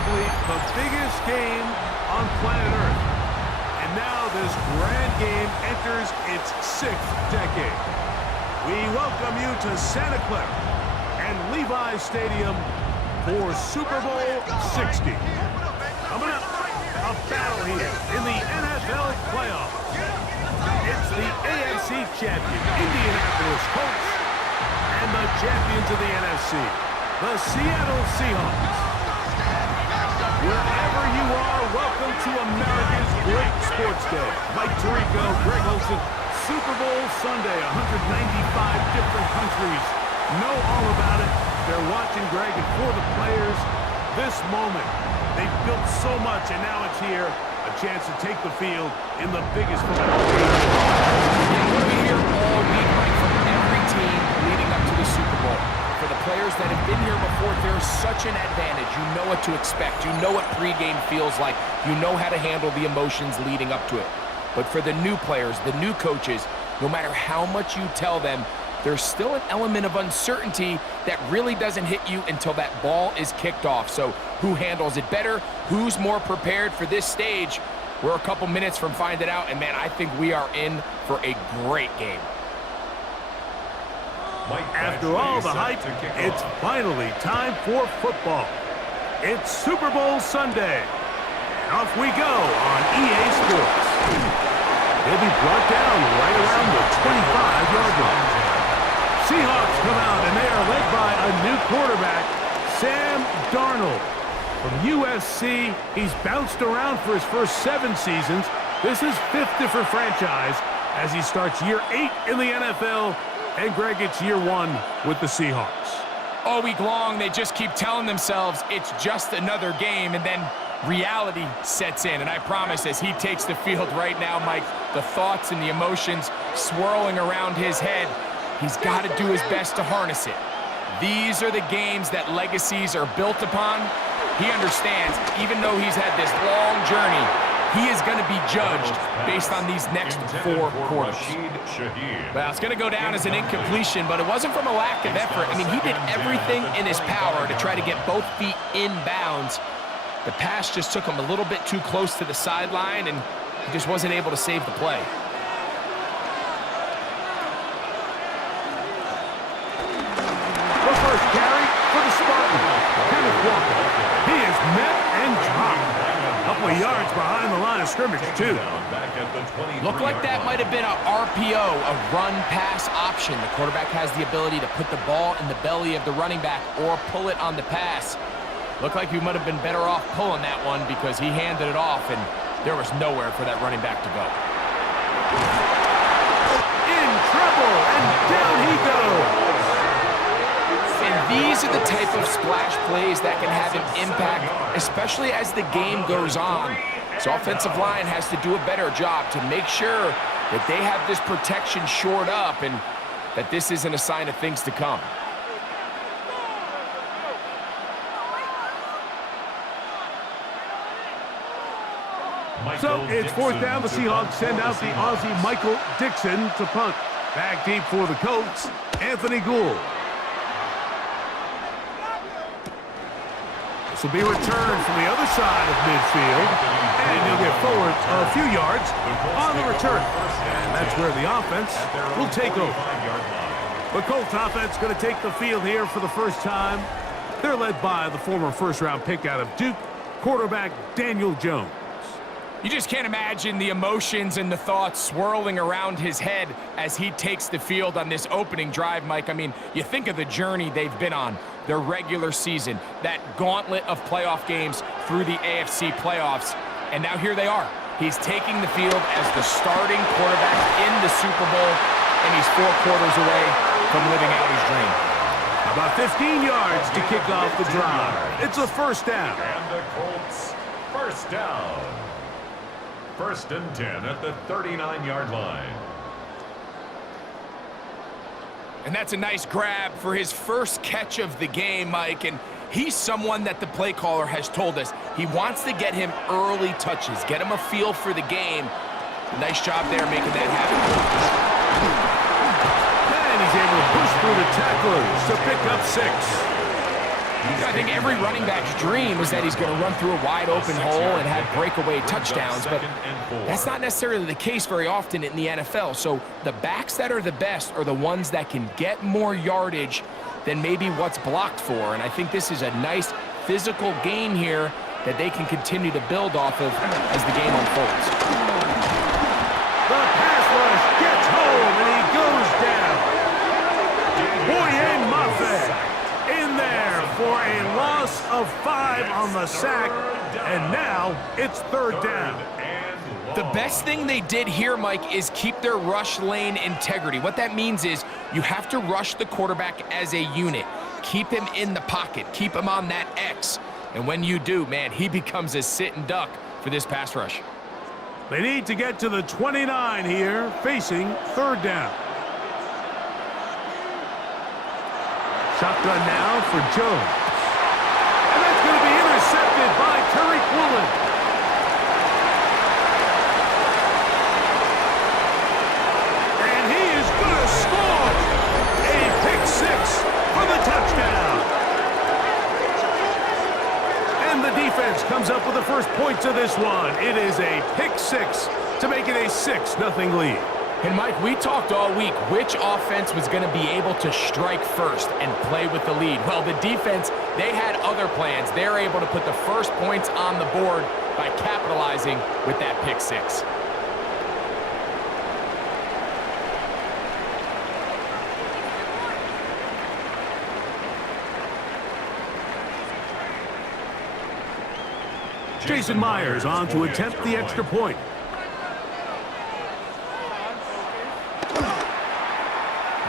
arguably the biggest game on planet Earth. And now this grand game enters its 6th decade. We welcome you to Santa Clara and Levi's Stadium for Super Bowl 60. Coming up, a battle here in the NFL playoffs. It's the AFC champion, Indianapolis Colts, and the champions of the NFC, the Seattle Seahawks. Wherever you are, welcome to America's great sports day. Mike Tirico, Greg Olson, Super Bowl Sunday, 195 different countries know all about it. They're watching, Greg, and for the players, this moment. They've built so much, and now it's here. A chance to take the field in the biggest football game. Yeah, what do we hear all week, Mike, from every team leading up to the Super Bowl? For the players that have been here before, there's such an advantage. You know what to expect. You know what pregame feels like. You know how to handle the emotions leading up to it. But for the new players, the new coaches, no matter how much you tell them, there's still an element of uncertainty that really doesn't hit you until that ball is kicked off. So who handles it better? Who's more prepared for this stage? We're a couple minutes from finding out, and man, I think we are in for a great game. After all the hype, it's finally time for football. It's Super Bowl Sunday. And off we go on EA Sports. They'll be brought down right around the 25-yard line. Seahawks come out, and they are led by a new quarterback, Sam Darnold. From USC, he's bounced around for his first 7 seasons. This is 5th different franchise as he starts year 8 in the NFL. And Greg, it's year 1 with the Seahawks. All week long, they just keep telling themselves it's just another game, and then reality sets in. And I promise, as he takes the field right now, Mike, the thoughts and the emotions swirling around his head, he's got to do his best to harness it. These are the games that legacies are built upon. He understands, even though he's had this long journey, he is going to be judged based on these next 4 quarters. Well, it's going to go down as an incompletion, but it wasn't from a lack of effort. I mean, he did everything in his power to try to get both feet in bounds. The pass just took him a little bit too close to the sideline, and he just wasn't able to save the play. The first carry for the Spartans. Kenneth Walker. He is met and dropped. A couple of yards behind the line of scrimmage, too. Looked like that might have been a RPO, a run-pass option. The quarterback has the ability to put the ball in the belly of the running back or pull it on the pass. Looked like he might have been better off pulling that one because he handed it off, and there was nowhere for that running back to go. In trouble, and down he goes. And these are the type of splash plays that can have an impact, especially as the game goes on. So offensive line has to do a better job to make sure that they have this protection shored up and that this isn't a sign of things to come. So it's 4th down. The Seahawks send out the Aussie Michael Dixon to punt. Back deep for the Colts, Anthony Gould. This will be returned from the other side of midfield, and he'll get forward a few yards on the return. And that's where the offense will take over. The Colts offense going to take the field here for the first time. They're led by the former first-round pick out of Duke, quarterback Daniel Jones. You just can't imagine the emotions and the thoughts swirling around his head as he takes the field on this opening drive, Mike. I mean, you think of the journey they've been on, their regular season, that gauntlet of playoff games through the AFC playoffs, and now here they are. He's taking the field as the starting quarterback in the Super Bowl, and he's 4 quarters away from living out his dream. About 15 yards to kick off the drive. It's a first down. And the Colts, first down. 1st and 10 at the 39-yard line. And that's a nice grab for his first catch of the game, Mike. And he's someone that the play caller has told us he wants to get him early touches, get him a feel for the game. Nice job there making that happen. And he's able to push through the tacklers to pick up 6. I think every running back's dream is that he's going to run through a wide open hole and have breakaway touchdowns, but that's not necessarily the case very often in the NFL. So the backs that are the best are the ones that can get more yardage than maybe what's blocked for. And I think this is a nice physical game here that they can continue to build off of as the game unfolds. The pass rush gets home, and he goes down. Boye Mafe in there for a loss of 5 on the sack, and now it's 3rd down. The best thing they did here, Mike, is keep their rush lane integrity. What that means is you have to rush the quarterback as a unit. Keep him in the pocket. Keep him on that X. And when you do, man, he becomes a sitting duck for this pass rush. They need to get to the 29 here, facing 3rd down. Shotgun now for Jones. And that's going to be intercepted by Tariq Woolen. And he is going to score a pick 6 for the touchdown. And the defense comes up with the first points of this one. It is a pick 6 to make it a 6-0 lead. And Mike, we talked all week which offense was going to be able to strike first and play with the lead. Well, the defense, they had other plans. They're able to put the first points on the board by capitalizing with that pick 6. Jason Myers on to attempt the extra point.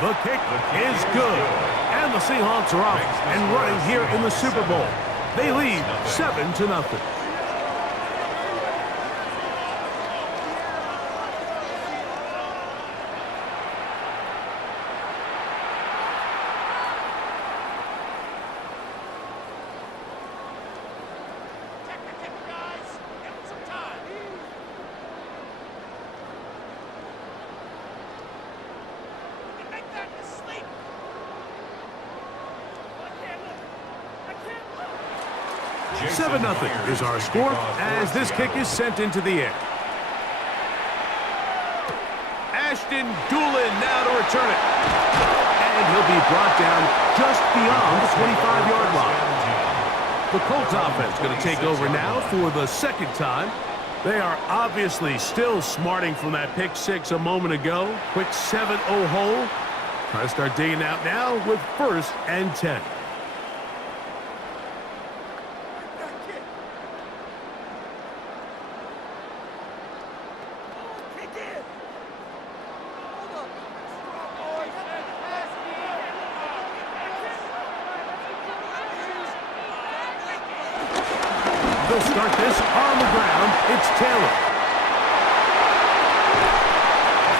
The kick is good. And the Seahawks are off and running here in the Super Bowl. They lead 7-0. Seven 7-0 is our score as this kick is sent into the air. Ashton Doolin now to return it. And he'll be brought down just beyond the 25-yard line. The Colts offense going to take over now for the 2nd time. They are obviously still smarting from that pick 6 a moment ago. Quick 7-0 hole. Try to start digging out now with 1st and 10. They'll start this on the ground. It's Taylor.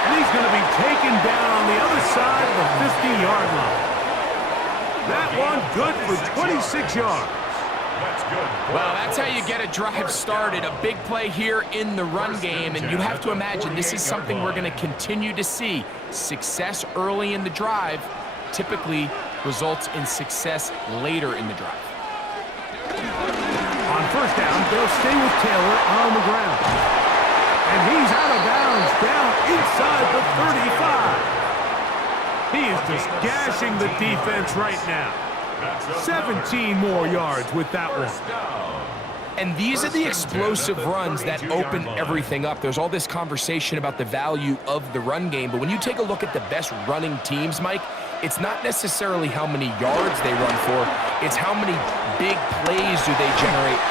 And he's going to be taken down on the other side of the 50-yard line. That one good for 26 yards. Well, that's how you get a drive started. A big play here in the run game, and you have to imagine this is something we're going to continue to see. Success early in the drive typically results in success later in the drive. On 1st down, they'll stay with Taylor on the ground. And he's out of bounds down inside the 35. He is just gashing the defense right now. 17 more yards with that one. And these are the explosive runs that open everything up. There's all this conversation about the value of the run game, but when you take a look at the best running teams, Mike, it's not necessarily how many yards they run for, it's how many big plays do they generate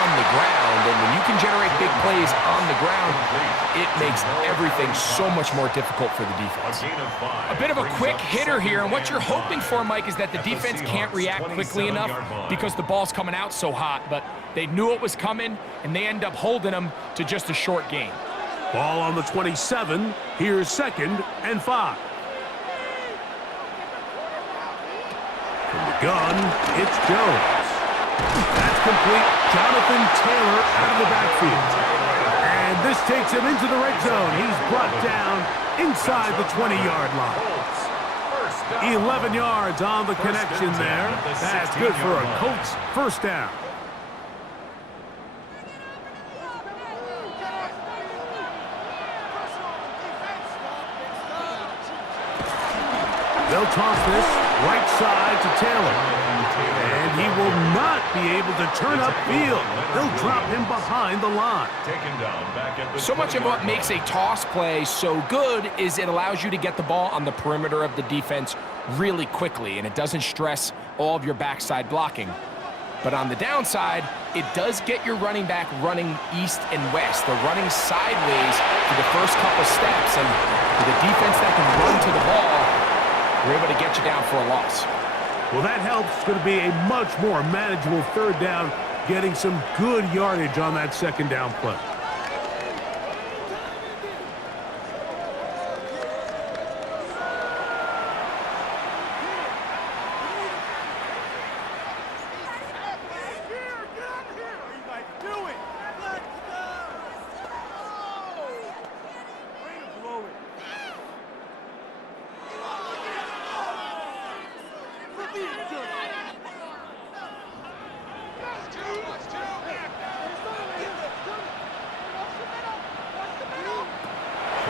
on the ground. And when you can generate big plays on the ground, it makes everything so much more difficult for the defense. A bit of a quick hitter here, and what you're hoping for, Mike, is that the defense can't react quickly enough because the ball's coming out so hot, but they knew it was coming, and they end up holding them to just a short gain. Ball on the 27. Here's 2nd and 5. From the gun, it's Jones. That's complete. Jonathan Taylor out of the backfield. And this takes him into the red zone. He's brought down inside the 20-yard line. 11 yards on the connection there. That's good for a Colts first down. They'll toss this right side to Taylor. And he will not be able to turn upfield. They'll drop him behind the line. So much of what makes a toss play so good is it allows you to get the ball on the perimeter of the defense really quickly, and it doesn't stress all of your backside blocking. But on the downside, it does get your running back running east and west. They're running sideways for the first couple steps, and with a defense that can run to the ball, we're able to get you down for a loss. Well, that helps. It's going to be a much more manageable third down, getting some good yardage on that second down play.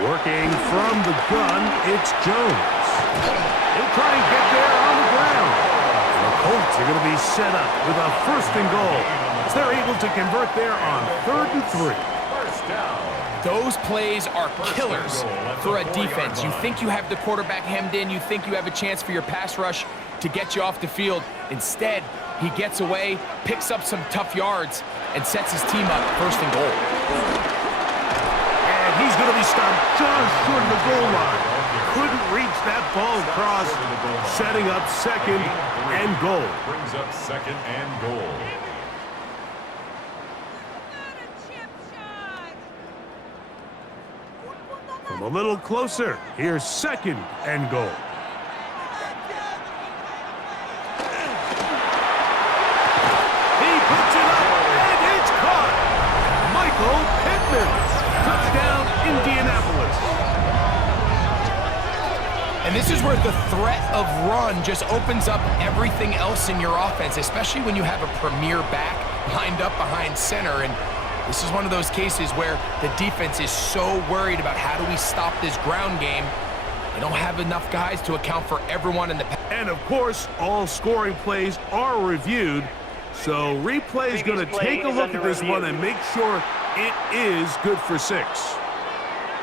Working from the gun, it's Jones. He'll try and get there on the ground. And the Colts are going to be set up with a first and goal, as they're able to convert there on 3rd and 3. First down. Those plays are killers for a defense. You think you have the quarterback hemmed in. You think you have a chance for your pass rush to get you off the field. Instead, he gets away, picks up some tough yards, and sets his team up 1st and goal. He's going to be stopped just short of the goal line. Couldn't reach that ball across, setting up 2nd and goal. Brings up 2nd and goal. From a little closer, here's 2nd and goal. He puts it up, and it's caught. Michael Pittman. Touchdown, Indianapolis. And this is where the threat of run just opens up everything else in your offense, especially when you have a premier back lined up behind center. And this is one of those cases where the defense is so worried about how do we stop this ground game. They don't have enough guys to account for everyone in the pass. And, of course, all scoring plays are reviewed. So replay is going to take a look at this one and make sure it is good for 6.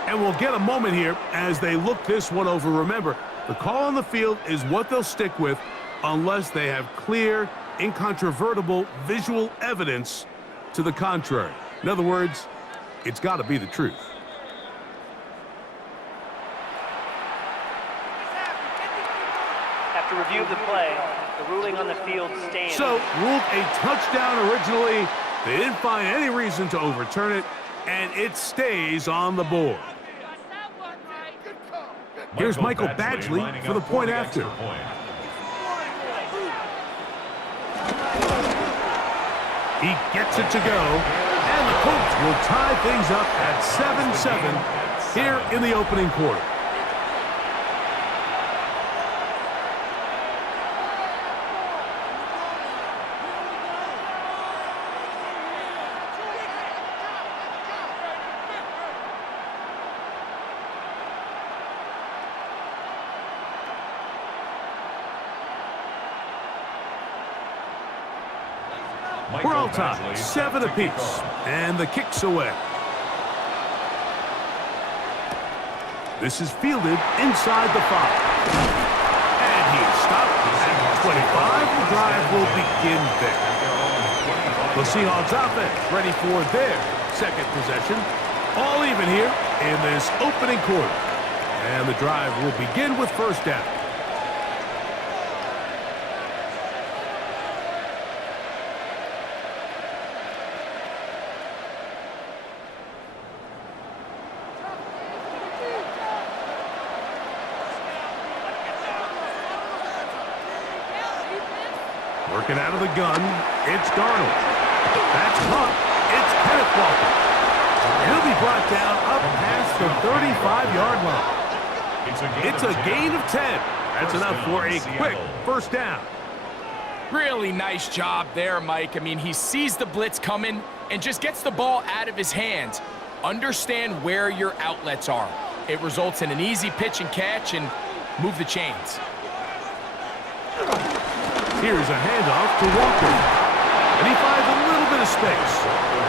And we'll get a moment here as they look this one over. Remember, the call on the field is what they'll stick with unless they have clear, incontrovertible visual evidence to the contrary. In other words, it's got to be the truth. After review of the play, the ruling on the field stands. So, ruled a touchdown originally. They didn't find any reason to overturn it, and it stays on the board. Here's Michael Badgley for the point after. He gets it to go, and the Colts will tie things up at 7-7 here in the opening quarter. We're all tied, 7 apiece, and the kick's away. This is fielded inside the 5. And he's stopped at 25. The drive will begin there. The Seahawks offense ready for their 2nd possession. All even here in this opening quarter. And the drive will begin with 1st down. Working out of the gun, it's Darnold. That's caught. It's Kenneth Walker. He'll be brought down up past the 35-yard line. It's a gain of 10, That's enough for a quick first down. Really nice job there, Mike. I mean, he sees the blitz coming and just gets the ball out of his hands. Understand where your outlets are. It results in an easy pitch and catch and move the chains. Here's a handoff to Walker. And he finds a little bit of space.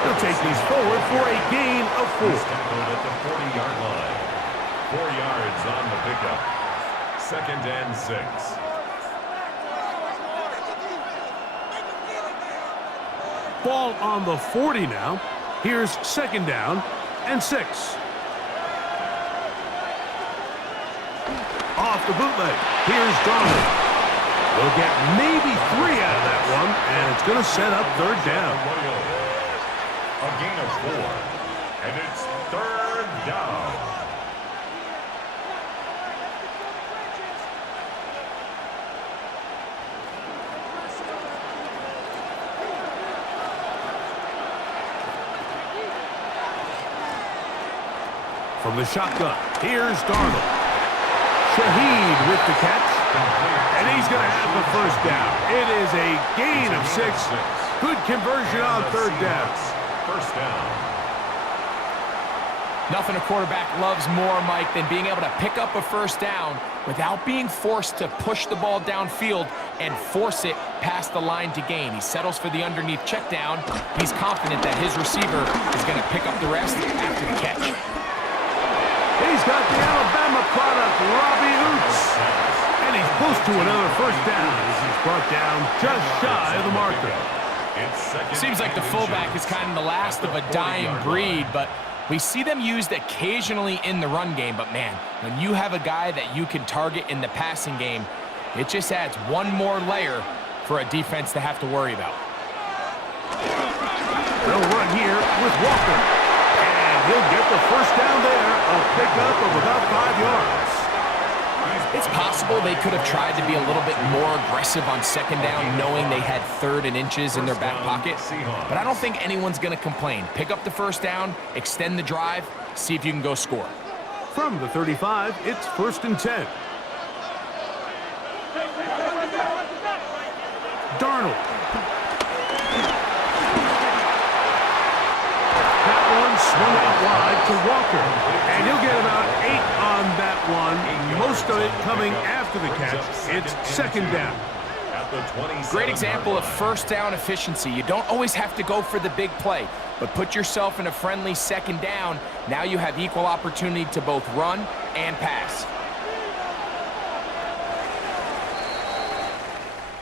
He'll take these forward for a gain of 4. At the 40-yard line. 4 yards on the pickup. 2nd and 6. Ball on the 40 now. Here's 2nd down and 6. Off the bootleg. Here's Darnold. We'll get maybe 3 out of that one, and it's going to set up 3rd down. A gain of 4, and it's 3rd down. From the shotgun, here's Darnold. Shaheed with the catch. And he's going to have the 1st down. It is a gain of 6. Good conversion on 3rd down. 1st down. Nothing a quarterback loves more, Mike, than being able to pick up a 1st down without being forced to push the ball downfield and force it past the line to gain. He settles for the underneath check down. He's confident that his receiver is going to pick up the rest after the catch. He's got the Alabama product, Robbie Hoots. And he's close to another 1st down as he's brought down just shy of the marker. Seems like the fullback is kind of the last of a dying breed, but we see them used occasionally in the run game. But, man, when you have a guy that you can target in the passing game, it just adds one more layer for a defense to have to worry about. They'll run here with Walker. And he'll get the 1st down there, a pickup of about 5 yards. It's possible they could have tried to be a little bit more aggressive on 2nd down, knowing they had 3rd and inches in their back pocket. But I don't think anyone's going to complain. Pick up the 1st down, extend the drive, see if you can go score. From the 35, it's 1st and 10. Darnold. That one swung out wide to Walker. And he'll get about 8 on that one. Most of it coming after the catch. It's 2nd down. Great example of 1st down efficiency. You don't always have to go for the big play, but put yourself in a friendly 2nd down. Now you have equal opportunity to both run and pass.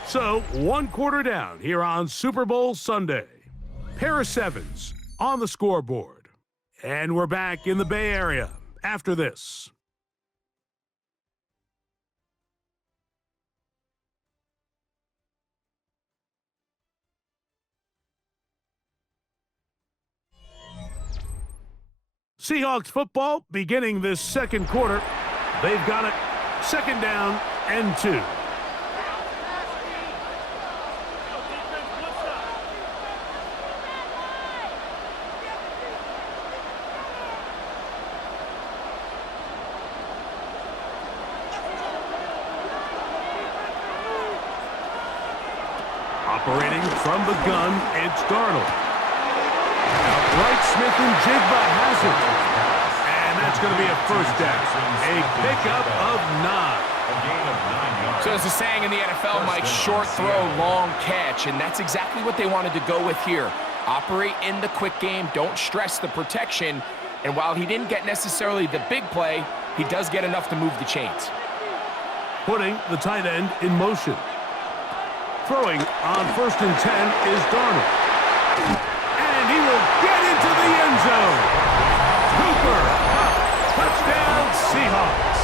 So, 1 quarter down here on Super Bowl Sunday. Pair of 7s on the scoreboard. And we're back in the Bay Area after this. Seahawks football beginning this 2nd quarter. They've got it 2nd down and 2. Operating from the gun, it's Darnold. Right, Smith and Jigba has it. And that's going to be a 1st down. A pickup of 9. So there's a saying in the NFL, Mike, short throw, long catch. And that's exactly what they wanted to go with here. Operate in the quick game. Don't stress the protection. And while he didn't get necessarily the big play, he does get enough to move the chains. Putting the tight end in motion. Throwing on 1st and 10 is Darnold. And he will get into the end zone. Cooper, touchdown Seahawks.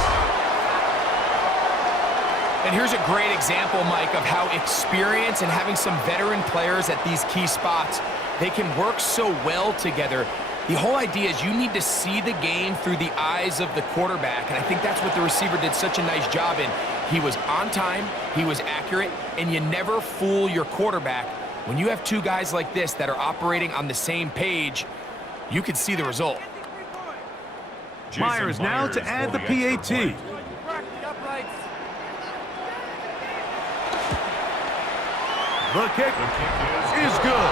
And here's a great example, Mike, of how experience and having some veteran players at these key spots, they can work so well together. The whole idea is you need to see the game through the eyes of the quarterback, and I think that's what the receiver did such a nice job in. He was on time, he was accurate, and you never fool your quarterback. When you have 2 guys like this that are operating on the same page, you can see the result. Myers now to add the PAT. The kick is good.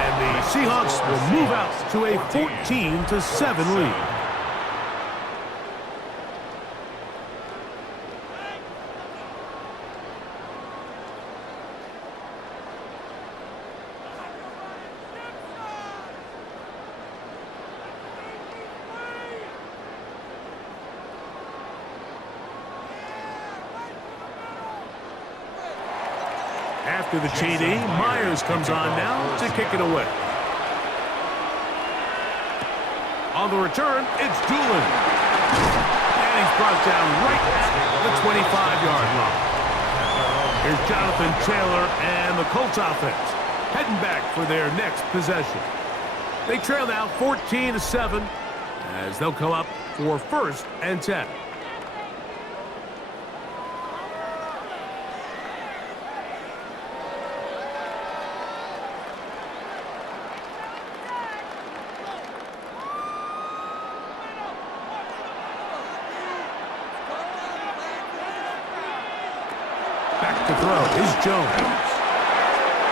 And the Seahawks will move out to a 14-7 lead. After the TD, Myers comes on now to kick it away. On the return, it's Doolin. And he's brought down right at the 25-yard line. Here's Jonathan Taylor and the Colts offense heading back for their next possession. They trail now 14-7 as they'll come up for 1st and 10. Back to throw is Jones.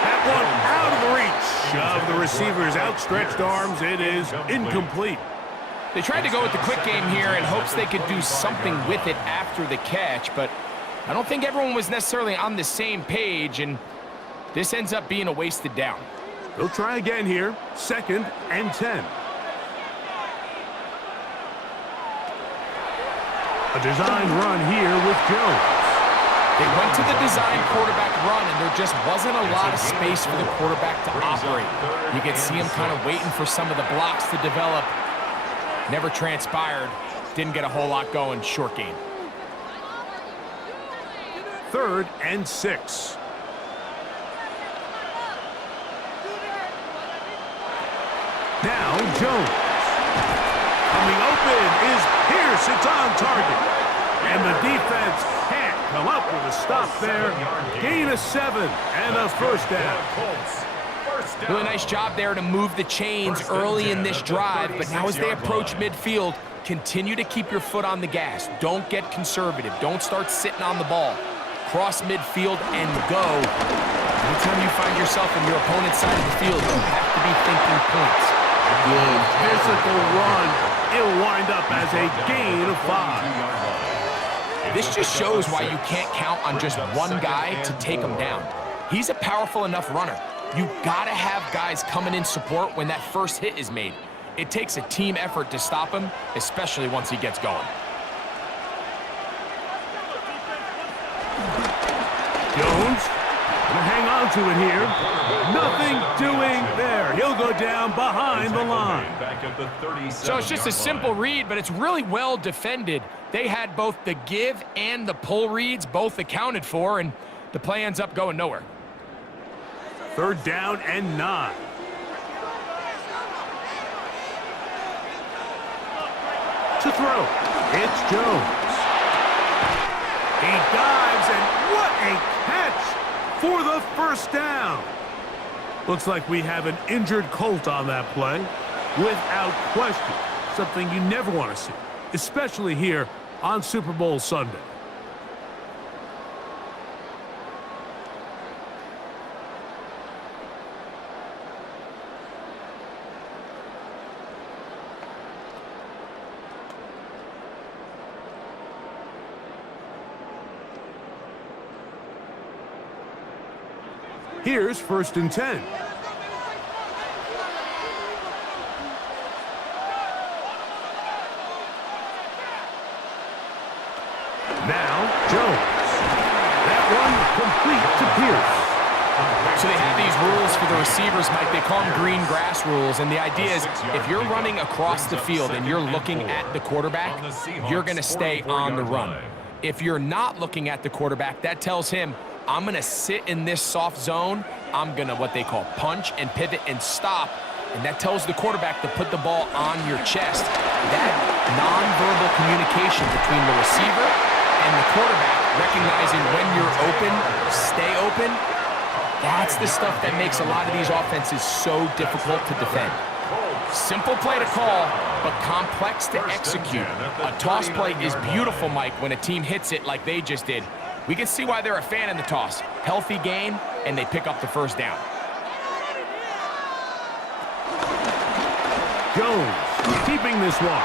That one out of the reach of the receiver's outstretched arms. It is incomplete. They tried to go with the quick game here in hopes they could do something with it after the catch, but I don't think everyone was necessarily on the same page, and this ends up being a wasted down. They'll try again here, 2nd and 10. A design run here with Jones. They went to the design quarterback run, and there just wasn't a lot of space for the quarterback to operate. You could see him kind of waiting for some of the blocks to develop. Never transpired. Didn't get a whole lot going. Short game. 3rd and 6. Now Jones. Coming open is Pierce. It's on target. And the defense can't come up with a stop there. Gain of 7 and a 1st down. Really nice job there to move the chains early in this drive, but now as they approach midfield, continue to keep your foot on the gas. Don't get conservative. Don't start sitting on the ball. Cross midfield and go. Anytime you find yourself in your opponent's side of the field, you have to be thinking points. Good physical run. It'll wind up as a gain of 5. This just shows why you can't count on just one guy to take him down. He's a powerful enough runner. You gotta have guys coming in support when that first hit is made. It takes a team effort to stop him, especially once he gets going. Jones gonna hang on to it here. Nothing doing there. He'll go down behind the line. So it's just a simple read, but it's really well defended. They had both the give and the pull reads both accounted for, and the play ends up going nowhere. 3rd down and 9. To throw, it's Jones. He dives, and what a catch for the 1st down. Looks like we have an injured Colt on that play. Without question, something you never want to see, especially here on Super Bowl Sunday. Here's 1st and 10. Now, Jones. That one complete to Pierce. So they have these rules for the receivers, Mike. They call them green grass rules, and the idea is if you're running across the field and you're looking at the quarterback, you're going to stay on the run. If you're not looking at the quarterback, that tells him, I'm going to sit in this soft zone. I'm going to what they call punch and pivot and stop. And that tells the quarterback to put the ball on your chest. That nonverbal communication between the receiver and the quarterback, recognizing when you're open, stay open, that's the stuff that makes a lot of these offenses so difficult to defend. Simple play to call, but complex to execute. A toss play is beautiful, Mike, when a team hits it like they just did. We can see why they're a fan in the toss. Healthy game, and they pick up the first down. Jones keeping this one.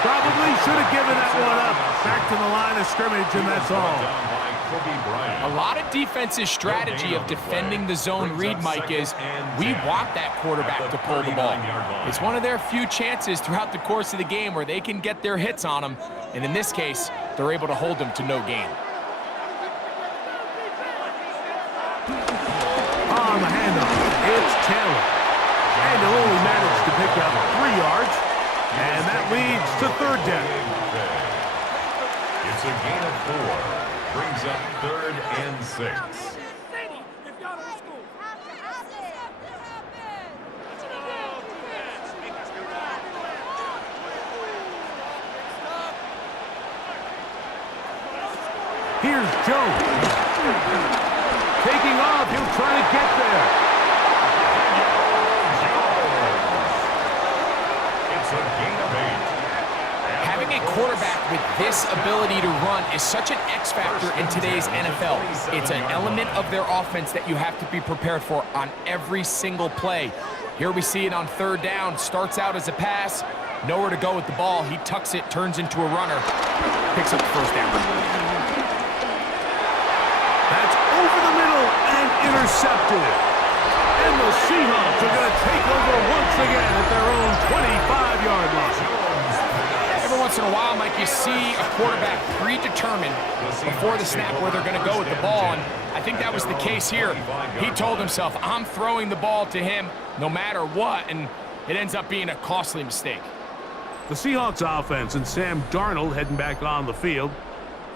Probably should have given that one up. Back to the line of scrimmage, and that's all. A lot of defense's strategy of defending the zone read, Mike, is we want that quarterback to pull the ball. It's one of their few chances throughout the course of the game where they can get their hits on them, and in this case, they're able to hold them to no gain. On the handoff, it's Taylor. And he'll only manage to pick up 3 yards, and that leads to third down. It's a gain of 4. Brings up 3rd and 6. Here's Jones. Taking off, he'll try to get there. It's a gain of 8. Having a quarterback with this ability to run is such an X factor in today's NFL. It's an element of their offense that you have to be prepared for on every single play. Here we see it on 3rd down. Starts out as a pass. Nowhere to go with the ball. He tucks it, turns into a runner. Picks up the first down. That's over the middle and intercepted. And the Seahawks are going to take over once again at their own 25-yard line. Every once in a while, Mike, you see a quarterback predetermined before the snap where they're going to go with the ball, and I think that was the case here. He told himself, I'm throwing the ball to him no matter what, and it ends up being a costly mistake. The Seahawks offense and Sam Darnold heading back on the field.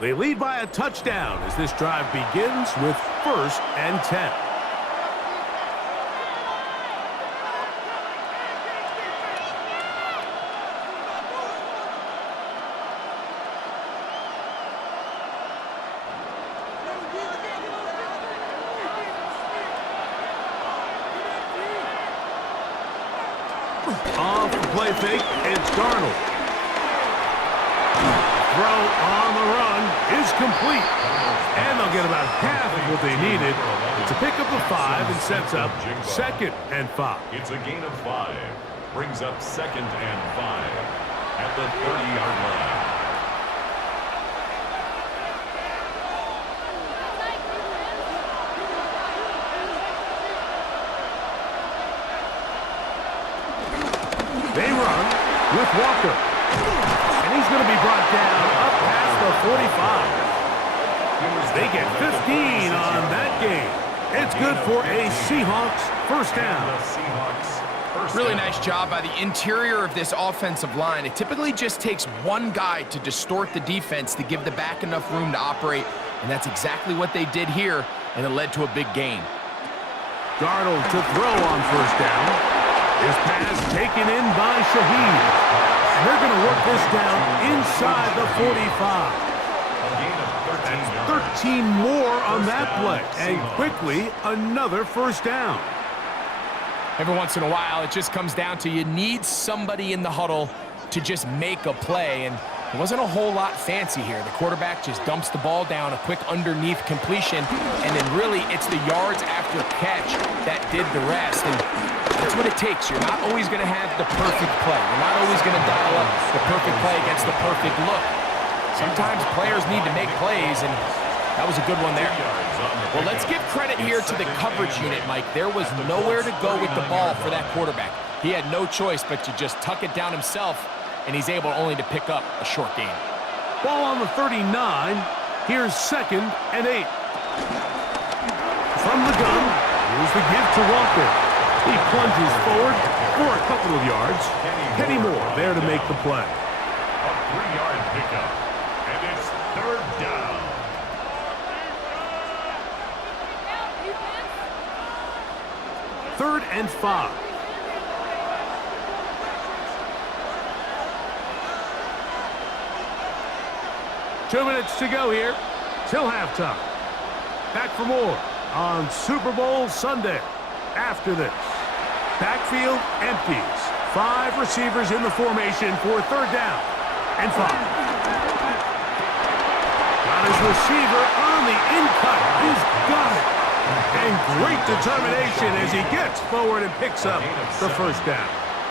They lead by a touchdown as this drive begins with 1st and 10. Off the play fake, it's Darnold. Throw on the run is complete. And they'll get about half of what they needed. It's a pickup of 5 and sets up 2nd and 5. It's a gain of 5. Brings up 2nd and 5 at the 30-yard line. They run with Walker. And he's going to be brought down up past the 45. They get 15 on that game. It's good for a Seahawks first down. Really nice job by the interior of this offensive line. It typically just takes one guy to distort the defense to give the back enough room to operate, and that's exactly what they did here, and it led to a big gain. Darnold to throw on first down. His pass taken in by Shaheed. And they're going to work this down inside the 45. That's 13 more on that play. And quickly, another first down. Every once in a while, it just comes down to you need somebody in the huddle to just make a play. And it wasn't a whole lot fancy here. The quarterback just dumps the ball down, a quick underneath completion, and then really it's the yards after catch that did the rest. And that's what it takes. You're not always going to have the perfect play. You're not always going to dial up the perfect play against the perfect look. Sometimes players need to make plays, and that was a good one there. Well, let's give credit here to the coverage unit, Mike. There was nowhere to go with the ball for that quarterback. He had no choice but to just tuck it down himself, and he's able only to pick up a short gain. Ball on the 39. Here's 2nd and 8. From the gun, here's the give to Walker. He plunges forward for a couple of yards. Kenny Moore there to make the play. A 3-yard pickup, and it's 3rd down. Third and 5. Two minutes to go here till halftime. Back for more on Super Bowl Sunday. After this, backfield empties. 5 receivers in the formation for 3rd down and 5. Got his receiver on the in-cut. He's got it. And great determination as he gets forward and picks up the first down.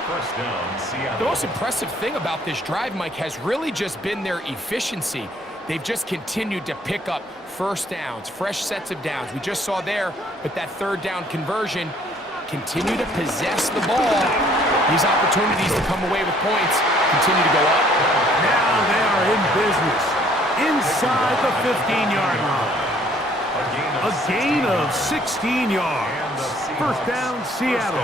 First down, Seattle. The most impressive thing about this drive, Mike, has really just been their efficiency. They've just continued to pick up first downs, fresh sets of downs. We just saw there with that third down conversion, continue to possess the ball. These opportunities to come away with points continue to go up. Now they are in business inside the 15-yard line. A gain of 16 yards. First down, Seattle.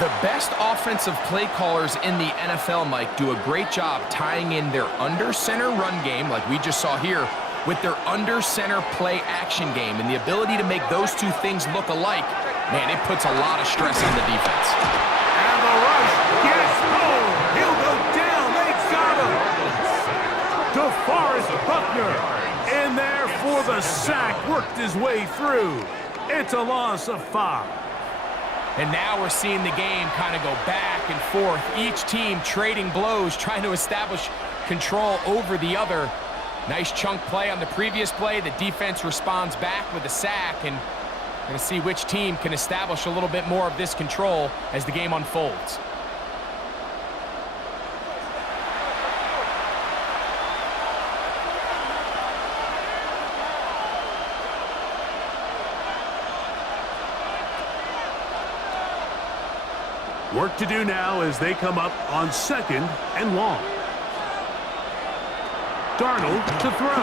The best offensive play callers in the NFL, Mike, do a great job tying in their under-center run game, like we just saw here, with their under-center play action game. And the ability to make those two things look alike, man, it puts a lot of stress on the defense. And the rush gets home. He'll go down. They got him. DeForest Buckner in there for the sack. Worked his way through. It's a loss of 5. And now we're seeing the game kind of go back and forth. Each team trading blows, trying to establish control over the other. Nice chunk play on the previous play. The defense responds back with a sack, and we're going to see which team can establish a little bit more of this control as the game unfolds. Work to do now as they come up on 2nd and long. Darnold to throw.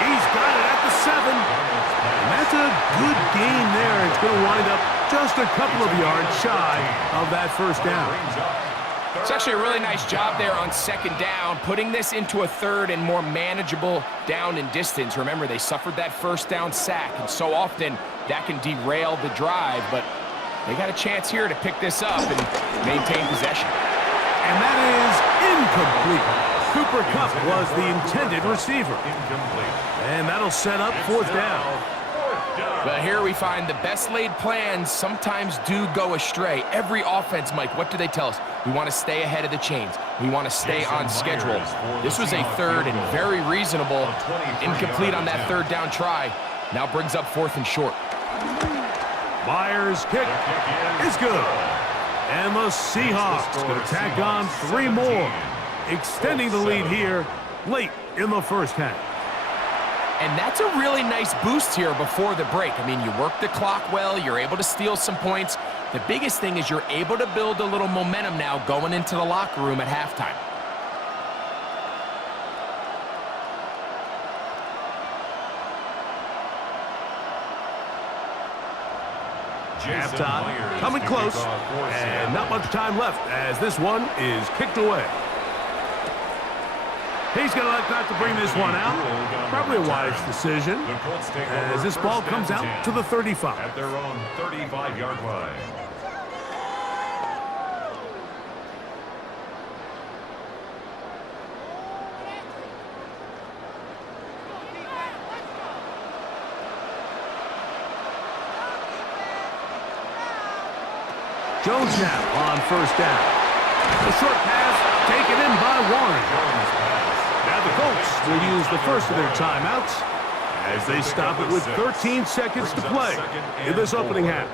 He's got it at the 7. And that's a good gain there. It's going to wind up just a couple of yards shy of that first down. It's actually a really nice job there on 2nd down, putting this into a 3rd and more manageable down and distance. Remember, they suffered that first down sack, and so often that can derail the drive, but they got a chance here to pick this up and maintain possession. And that is incomplete. Cooper Kupp was the intended receiver. And that'll set up 4th down. But here we find the best laid plans sometimes do go astray. Every offense, Mike, what do they tell us? We want to stay ahead of the chains. We want to stay on schedule. This was a 3rd and very reasonable. Incomplete on that 3rd down try. Now brings up 4th and short. Myers' kick is good. And the Seahawks going to tack on 3 more, extending the lead here late in the first half. And that's a really nice boost here before the break. I mean, you work the clock well, you're able to steal some points. The biggest thing is you're able to build a little momentum now going into the locker room at halftime. Halftime coming close, and not much time left as this one is kicked away. He's going to elect not to bring this one out. Probably a wise decision as this ball comes out to the 35. At their own 35-yard line. Jones now on 1st down. A short pass taken in by Warren. Now the Colts will use the first of their timeouts as they stop it with 13 seconds to play in this opening half.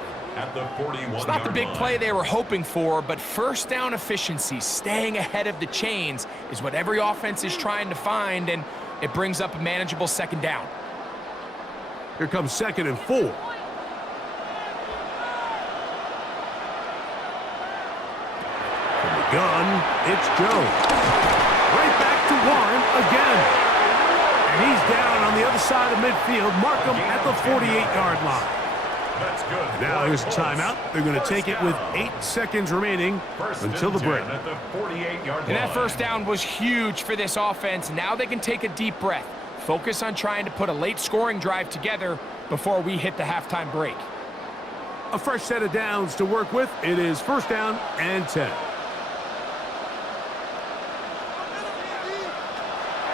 It's not the big play they were hoping for, but first down efficiency, staying ahead of the chains, is what every offense is trying to find, and it brings up a manageable 2nd down. Here comes 2nd and 4. Gun, it's Jones. Right back to Warren again. And he's down on the other side of midfield. Mark him at the 48-yard line. That's good. Now here's a timeout. They're going to take it with 8 seconds remaining until the break. At the 48-yard And that first down was huge for this offense. Now they can take a deep breath. Focus on trying to put a late scoring drive together before we hit the halftime break. A fresh set of downs to work with. It is 1st down and 10.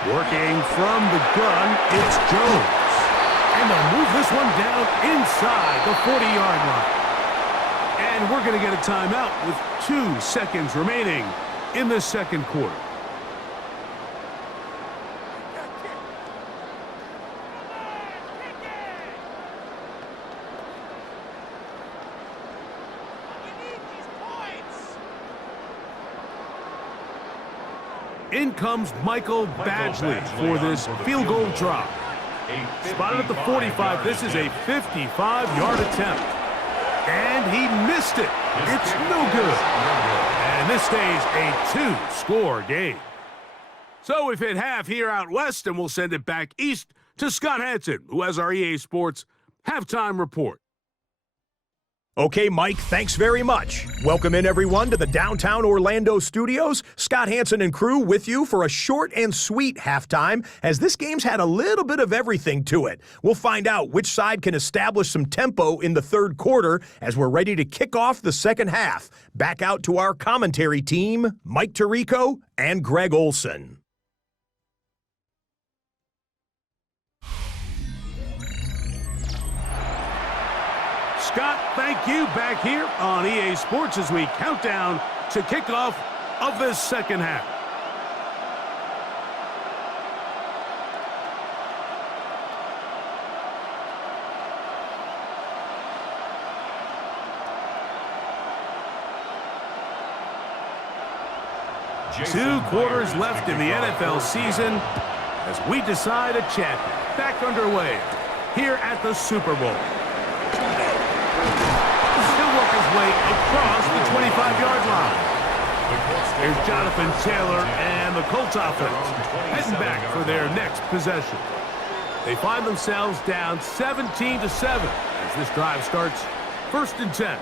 Working from the gun, it's Jones. And they'll move this one down inside the 40-yard line. And we're going to get a timeout with 2 seconds remaining in the 2nd quarter. In comes Michael Badgley for this field goal drop. Spotted at the 45. This is a 55-yard attempt. And he missed it. It's no good. And this stays a two-score game. So we've hit half here out west, and we'll send it back east to Scott Hansen, who has our EA Sports halftime report. Okay, Mike, thanks very much. Welcome in, everyone, to the downtown Orlando studios. Scott Hansen and crew with you for a short and sweet halftime, as this game's had a little bit of everything to it. We'll find out which side can establish some tempo in the third quarter as we're ready to kick off the second half. Back out to our commentary team, Mike Tirico and Greg Olson. Scott, thank you. Back here on EA Sports as we count down to kickoff of this second half. Two quarters left in the NFL season as we decide a champion. Back underway here at the Super Bowl. He'll work his way across the 25-yard line. Here's Jonathan Taylor and the Colts offense heading back for their next possession. They find themselves down 17-7 as this drive starts 1st and 10.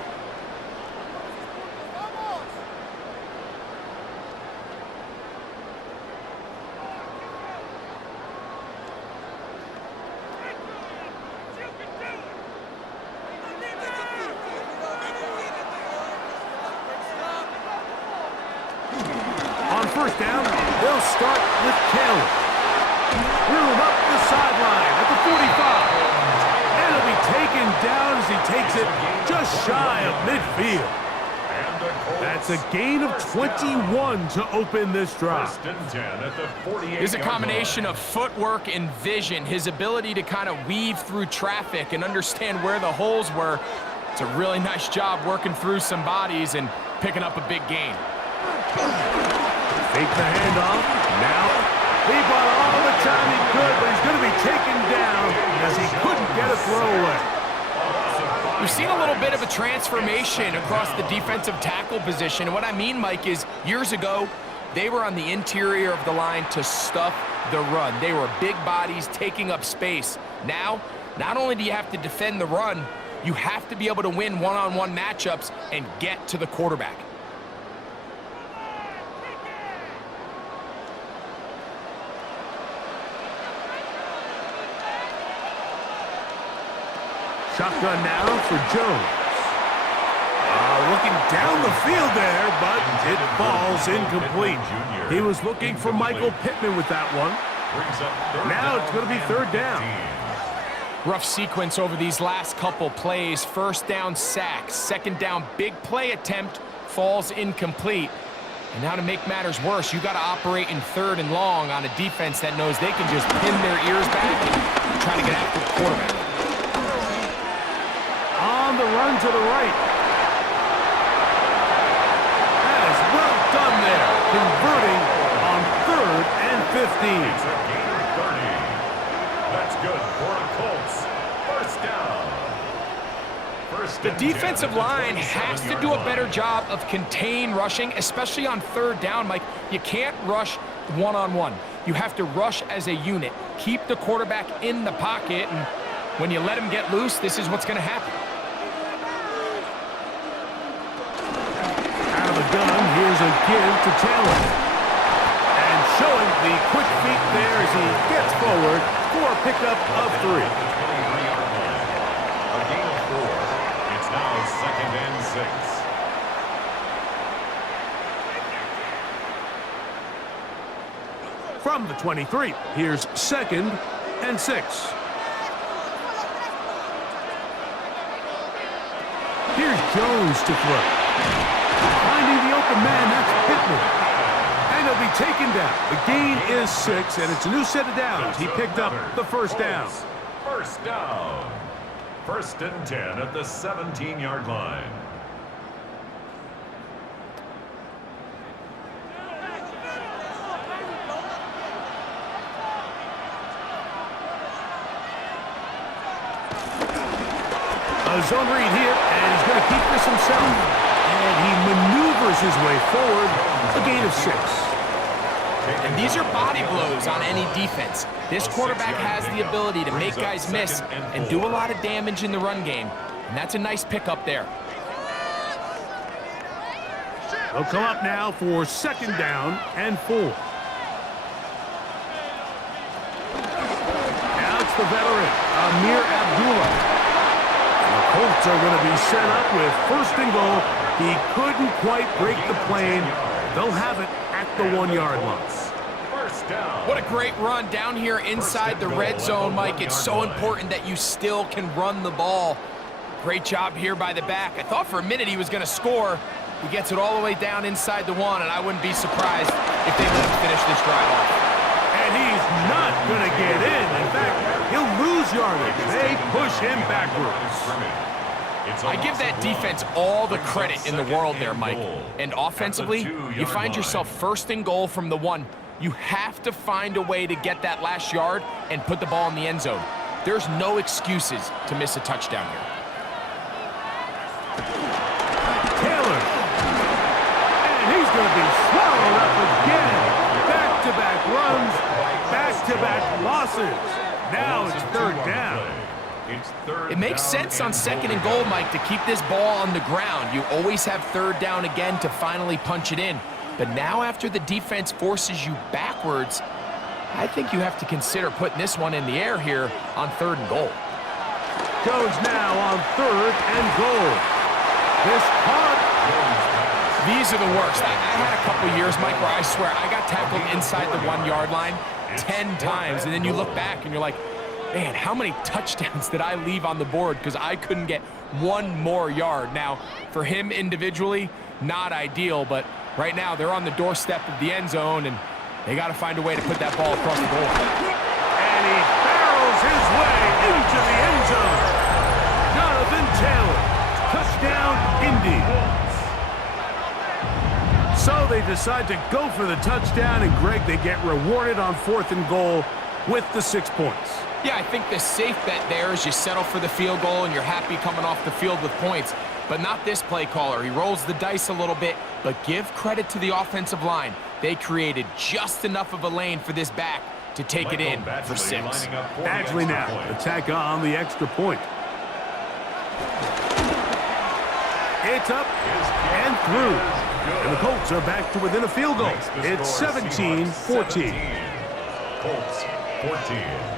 First down, they'll start with Taylor. Room up the sideline at the 45. And he'll be taken down as he takes it just shy of midfield. That's a gain of 21 to open this drive. There's a combination of footwork and vision, his ability to kind of weave through traffic and understand where the holes were. It's a really nice job working through some bodies and picking up a big gain. Take the handoff. Now, he bought all the time he could, but he's going to be taken down as he couldn't get a throwaway. We've seen a little bit of a transformation across the defensive tackle position. And what I mean, Mike, is years ago, they were on the interior of the line to stuff the run. They were big bodies taking up space. Now, not only do you have to defend the run, you have to be able to win one-on-one matchups and get to the quarterback. Shotgun now for Jones. Looking down the field there, but it falls incomplete. He was looking for Michael Pittman with that one. Now it's going to be 3rd down. Rough sequence over these last couple plays. 1st down, sack. 2nd down, big play attempt, falls incomplete. And now to make matters worse, you got to operate in 3rd and long on a defense that knows they can just pin their ears back and try to get after the quarterback. On the run to the right. That is well done there, converting on 3rd and 15. It's a gain of 30. That's good for the Colts. 1st down. The defensive line has to do a better job of contain rushing, especially on 3rd down, Mike. You can't rush one-on-one. You have to rush as a unit. Keep the quarterback in the pocket, and when you let him get loose, this is what's going to happen. Out of the gun, here's a give to Taylor. And showing the quick feet there as he gets forward for a pickup of 3. A gain of 4. It's now 2nd and 6. From the 23, here's 2nd and 6. Here's Jones to throw. Finding the open man, that's Pittman. And he'll be taken down. The gain is 6, and it's a new set of downs. He picked up the 1st down. 1st down. 1st and 10 at the 17-yard line. zone read here, and he's going to keep this himself. And he maneuvers his way forward, a gain of 6. And these are body blows on any defense. This quarterback has the ability to make guys miss and do a lot of damage in the run game. And that's a nice pickup there. They'll come up now for 2nd down and 4. Now it's the veteran, Amir Abdullah. And the Colts are going to be set up with 1st and goal. He couldn't quite break the plane. They'll have it at the 1-yard line. What a great run down here inside the red zone, Mike. It's so important that you still can run the ball. Great job here by the back. I thought for a minute he was going to score. He gets it all the way down inside the 1, and I wouldn't be surprised if they let him finish this drive off. And he's not going to get in. In fact, he'll lose yardage. They push him backwards. I give that defense all the credit in the world there, Mike. And offensively, you find yourself 1st and goal from the 1. You have to find a way to get that last yard and put the ball in the end zone. There's no excuses to miss a touchdown here. Taylor. And he's going to be swallowed up again. Back-to-back runs, back-to-back losses. Now it's 3rd down. It makes sense on 2nd and goal, Mike, to keep this ball on the ground. You always have 3rd down again to finally punch it in. But now after the defense forces you backwards, I think you have to consider putting this one in the air here on 3rd and goal. Goes now on 3rd and goal. This caught. These are the worst. I had a couple years, Mike, where I swear I got tackled inside the 1-yard line 10 times, and then you look back and you're like, man, how many touchdowns did I leave on the board because I couldn't get 1 more yard? Now, for him individually, not ideal, but right now they're on the doorstep of the end zone, and they got to find a way to put that ball across the goal. And he barrels his way into the end zone. Jonathan Taylor, touchdown, Indy. So they decide to go for the touchdown, and Greg, they get rewarded on 4th and goal with the 6 points. Yeah, I think the safe bet there is you settle for the field goal and you're happy coming off the field with points. But not this play caller. He rolls the dice a little bit, but give credit to the offensive line. They created just enough of a lane for this back to take it in for 6. Badgley now, attack on the extra point. It's up and through. And the Colts are back to within a field goal. It's 17-14. Colts 14.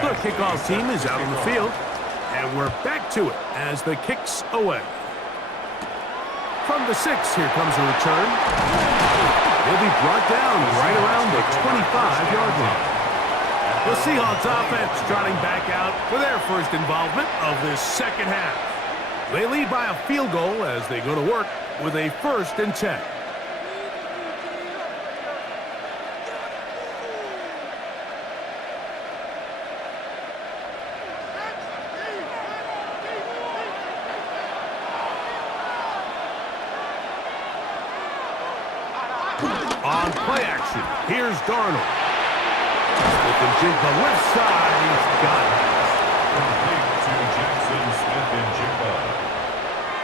The kickoff team is out on the field, and we're back to it as the kick's away. From the 6, here comes a return. He'll be brought down right around the 25-yard line. The Seahawks offense trotting back out for their first involvement of this 2nd half. They lead by a field goal as they go to work with a 1st and 10. On play action, here's Darnold. Smith and Jigba left side, he's got it. Complete to Jackson, Smith and Jigba.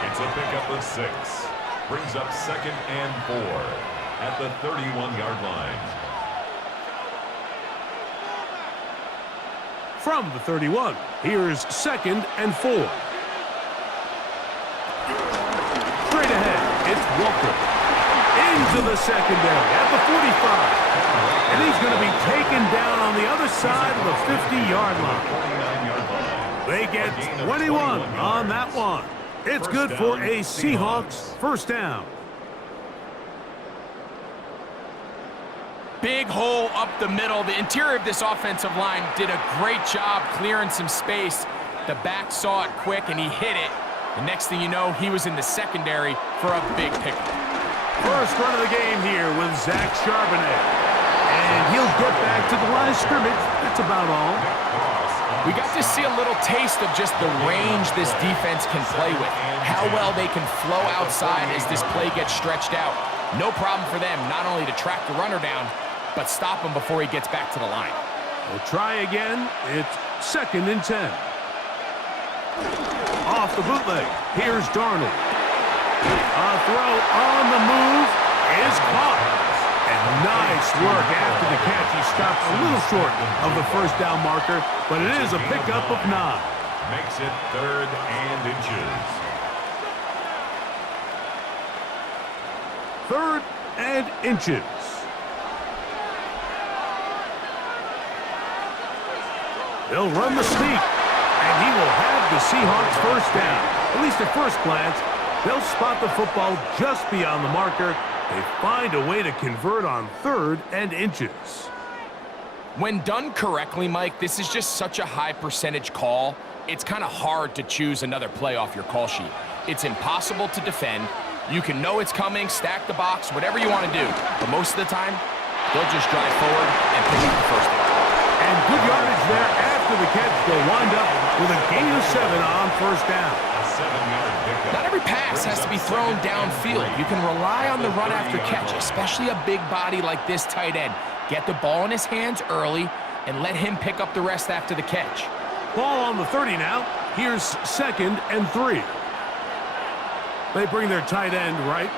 It's a pickup of 6. Brings up 2nd and 4 at the 31-yard line. From the 31, here's 2nd and 4. Straight ahead, it's Walker. Into the secondary at the 45. And he's going to be taken down on the other side of the 50-yard line. They get 21 on that one. It's good for a Seahawks 1st down. Big hole up the middle. The interior of this offensive line did a great job clearing some space. The back saw it quick, and he hit it. The next thing you know, he was in the secondary for a big pickup. First run of the game here with Zach Charbonnet. And he'll get back to the line of scrimmage. That's about all. We got to see a little taste of just the range this defense can play with. How well they can flow outside as this play gets stretched out. No problem for them not only to track the runner down, but stop him before he gets back to the line. We'll try again. It's 2nd and 10. Off the bootleg. Here's Darnold. A throw on the move is caught. And nice work after the catch. He stopped a little short of the first down marker, but it is a pickup of 9. Makes it 3rd and inches. 3rd and inches. They'll run the sneak, and he will have the Seahawks first down. At least at first glance, they'll spot the football just beyond the marker. They find a way to convert on 3rd and inches. When done correctly, Mike, this is just such a high percentage call. It's kind of hard to choose another play off your call sheet. It's impossible to defend. You can know it's coming, stack the box, whatever you want to do. But most of the time, they'll just drive forward and pick up the first down. And good yardage there after the catch. They'll wind up with a gain of 7 on first down. A 7-yard pickup. Not every pass has to be thrown downfield. You can rely on the run after catch, especially a big body like this tight end. Get the ball in his hands early and let him pick up the rest after the catch. Ball on the 30 now. Here's 2nd and 3. They bring their tight end right.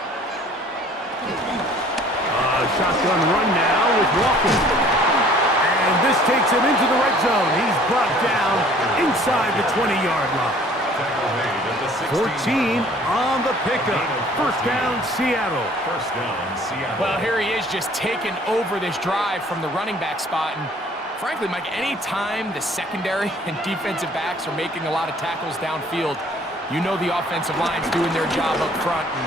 Shotgun run now with Walker. And this takes him into the red zone. He's brought down inside the 20-yard line. 14 on the pickup. First down, Seattle. First down, Seattle. Well, here he is just taking over this drive from the running back spot. And frankly, Mike, any time the secondary and defensive backs are making a lot of tackles downfield, you know the offensive line's doing their job up front, and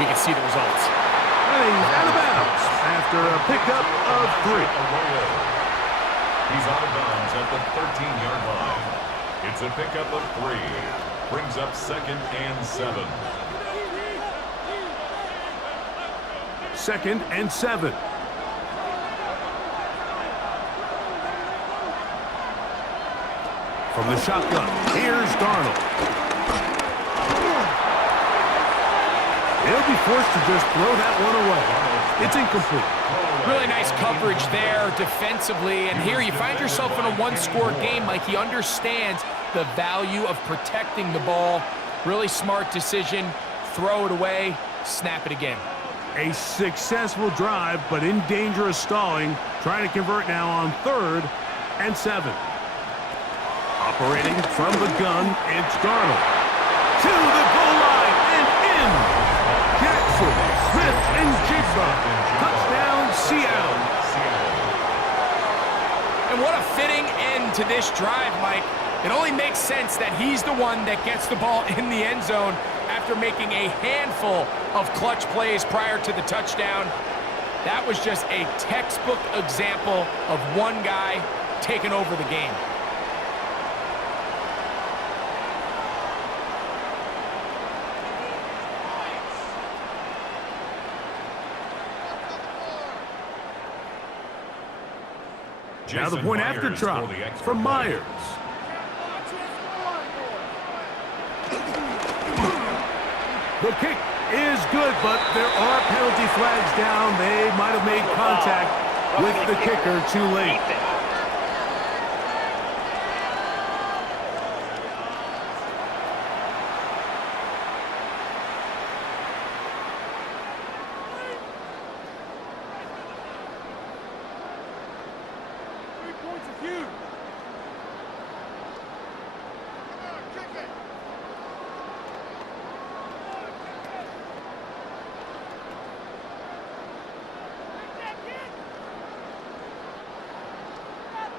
we can see the results. And he's out of bounds after a pickup of 3. He's out of bounds at the 13-yard line. It's a pickup of 3. Brings up 2nd and 7. 2nd and 7. From the shotgun, here's Darnold. He'll be forced to just throw that one away. It's incomplete. Really nice coverage there defensively. And here you find yourself in a one-score game. Like, he understands the value of protecting the ball. Really smart decision. Throw it away, snap it again. A successful drive, but in danger of stalling. Trying to convert now on 3rd and 7. Operating from the gun, it's Darnold. To the goal line and in. Jackson, Smith, and Jigba. Touchdown, Seattle. And what a fitting end to this drive, Mike. It only makes sense that he's the one that gets the ball in the end zone after making a handful of clutch plays prior to the touchdown. That was just a textbook example of one guy taking over the game. Now the point after try from Myers. The kick is good, but there are penalty flags down. They might have made contact with the kicker too late.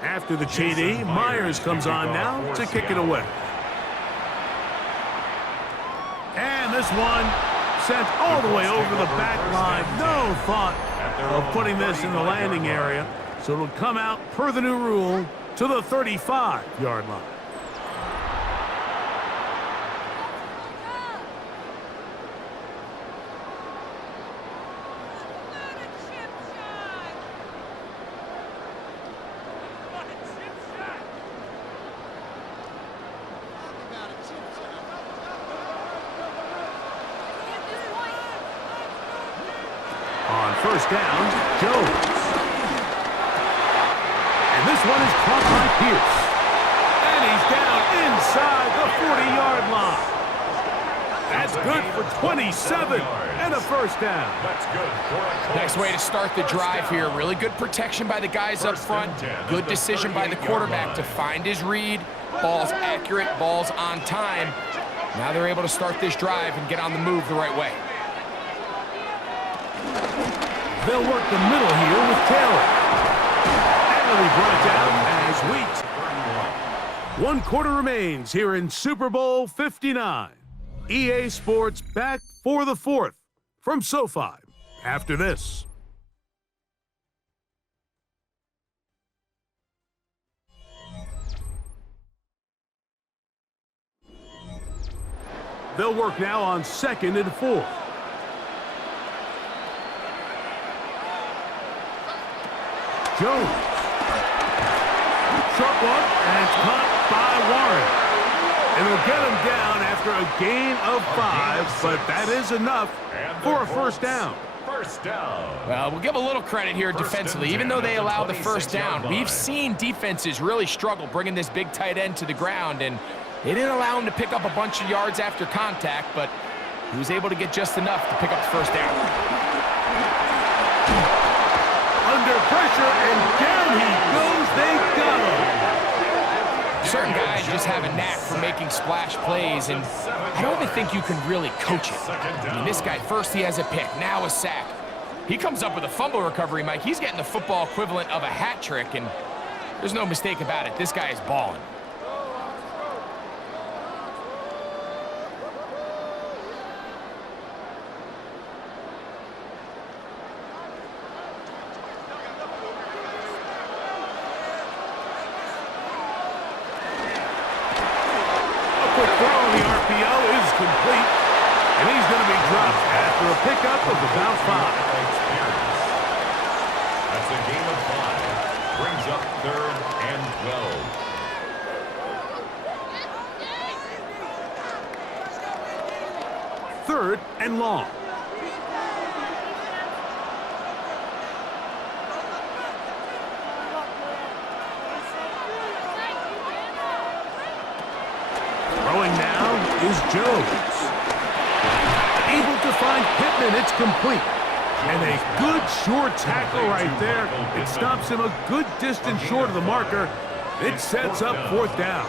After the TD, Myers comes on now to kick it away. And this one sent all the way over the back line. No thought of putting this in the landing area. So it'll come out per the new rule to the 35-yard line. first down, Jones. And this one is caught by Pierce. And he's down inside the 40-yard line. That's good for 27 and a first down. That's good for a Nice way to start the drive here. Really good protection by the guys up front. Good decision by the quarterback to find his read. Ball's accurate, ball's on time. Now they're able to start this drive and get on the move the right way. They'll work the middle here with Taylor. And he'll be brought down as Wheat. 1 quarter remains here in Super Bowl 59. EA Sports back for the 4th from SoFi after this. They'll work now on 2nd and 4. Jones. Short one, and it's caught by Warren. And they'll get him down after a gain of 5, but that is enough for a first down. First down. Well, we'll give a little credit here defensively. Even though they allowed the first down, we've seen defenses really struggle bringing this big tight end to the ground, and they didn't allow him to pick up a bunch of yards after contact, but he was able to get just enough to pick up the first down. Under pressure, and down he goes. They got him. Certain guys just have a knack for making splash plays, and I don't even think you can really coach it. I mean, this guy, first he has a pick, now a sack. He comes up with a fumble recovery, Mike. He's getting the football equivalent of a hat trick, and there's no mistake about it. This guy is balling. A pickup of about 5. That's a gain of 5. Brings up 3rd and 12. 3rd and long. Throwing now is Jones. Able to find Pittman, it's complete. And a good short tackle right there. It stops him a good distance short of the marker. It sets up 4th down.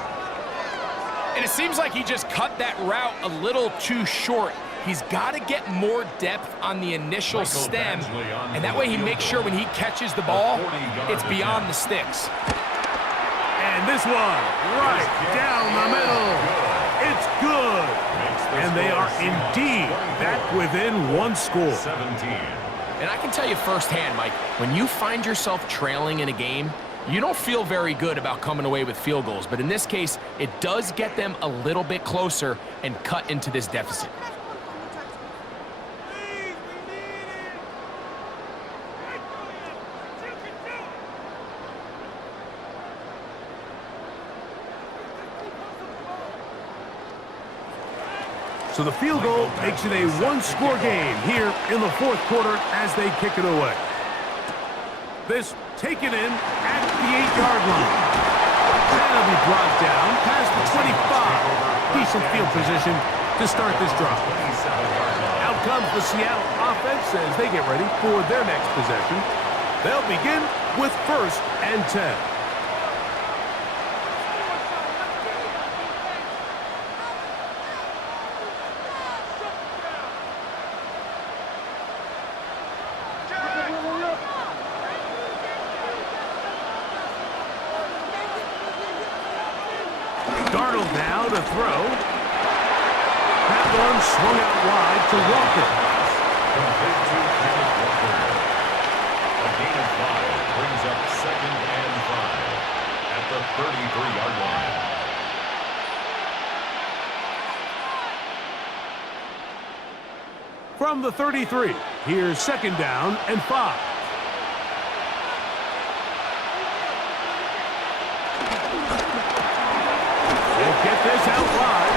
And it seems like he just cut that route a little too short. He's got to get more depth on the initial stem, and that way he makes sure when he catches the ball, it's beyond the sticks. And this one, right down the middle. It's good. And they are indeed back within 1 score. 17. And I can tell you firsthand, Mike, when you find yourself trailing in a game, you don't feel very good about coming away with field goals. But in this case, it does get them a little bit closer and cut into this deficit. So the field goal makes it a 1-score game here in the 4th quarter as they kick it away. This taken in at the 8-yard line. That'll be brought down past the 25. Decent field position to start this drive. Out comes the Seattle offense as they get ready for their next possession. They'll begin with 1st and 10. Darnold now to throw. That one swung out wide to Walker. Complete to Kenneth Walker. A gain of 5 brings up 2nd and 5 at the 33-yard line. From the 33, here's 2nd down and 5. Get this out wide,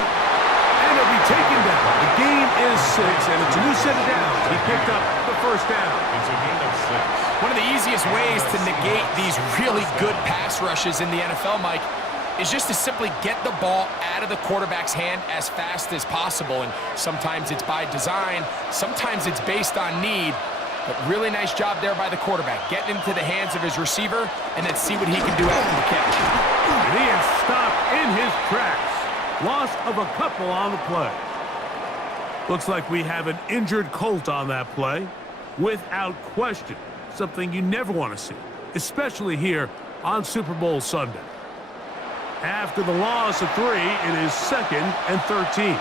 and it'll be taken down. The gain is and it's a new set of downs. He picked up the first down. It's a gain of 6. One of the easiest ways to negate these really good pass rushes in the NFL, Mike, is just to simply get the ball out of the quarterback's hand as fast as possible. And sometimes it's by design, sometimes it's based on need. But really nice job there by the quarterback, getting into the hands of his receiver, and then see what he can do after the catch. And he is stopped in his tracks. Loss of a couple on the play. Looks like we have an injured Colt on that play. Without question, something you never want to see, especially here on Super Bowl Sunday. After the loss of 3, it is 2nd and 13.